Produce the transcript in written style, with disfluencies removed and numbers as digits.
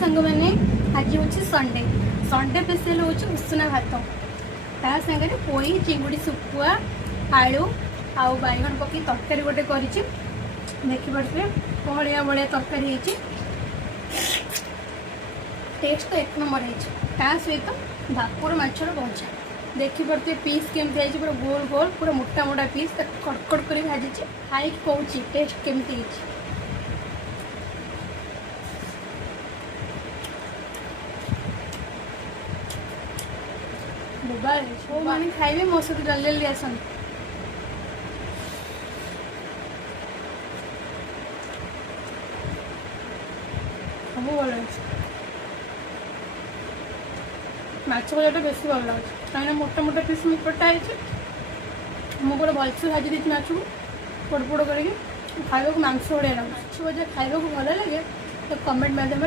सांग मैंने आज हूँ संडे संडे स्पेशल हूँ उषुना भात ता सागर पोई चिंगुड़ी सुखुआ आलू आउ बैगन पकई तरकारी गोटे कर देखिपे बढ़िया बढ़िया तरकारी टेस्ट तो एक नंबर है सहित भाकुर माछर भजा देखिपे पीस केमती है पूरा गोल गोल पूरा मोटा मोटा पीस कटकट कर भाजी खाई कौन टेस्ट केमती मोबाइल मैंने खाइबे मो सहित जल्दी जल्दी आसन सब भल माछ भजाटा बेस भल लगे कहीं मोटा मोटा पीस कटा है मुझे भलसे भाजी देती माछ को पोड़ पोड़ करके खाइबा मांस बढ़िया लगे माछ भजा खाइबा भल लगे तो कमेंट माध्यम